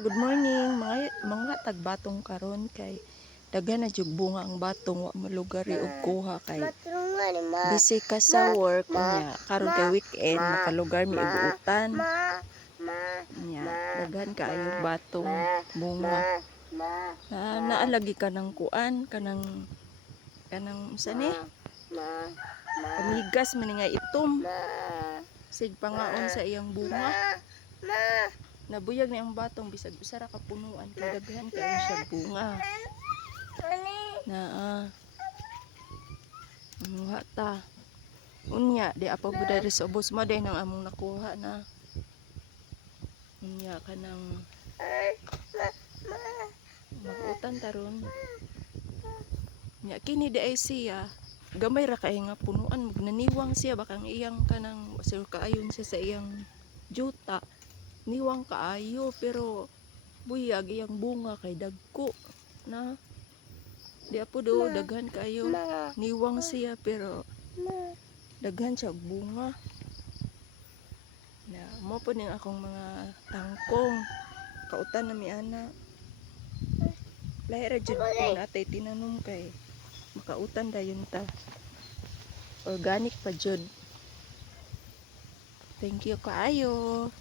good morning. Mga tagbatong karon kay daghan na jud bunga ang batong wa malugari og kuha kay busy ka sa work nya karon kay weekend makalugar mi og utan. Nya daghan kaayo batong bunga. Naalagi ka ng kuan kanang unsa ni? Pamigas man nga itom. Sig pangaon sa iyang bunga. Nabuyag ni ang batong bisag usa ra ka punuan kay daghan kaayo siya bunga. Muha ta. Unya di apa budari sa ubos mo day nang among nakuha na. Unya kanang magutan taron. Nya kini di ay siya gamay ra kay nga punuan naniwang siya baka ang iyang kanang sir kaayon siya sa iyang juta. Niwang kaayo pero buyag iyang bunga kay dagko na di apo do daghan kaayo niwang siya pero daghan siya og bunga na mo po ning akong mga tangkong kautan na mi ana lahi ra jud ko natay tinanom kay makautan dayon ta organic pa jud. Thank you kaayo.